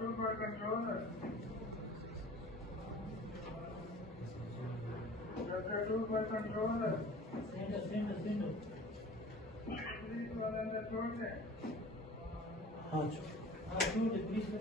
2% closer. Chapter 2% closer. Center. Please call on the total. हाँ, 2 degree से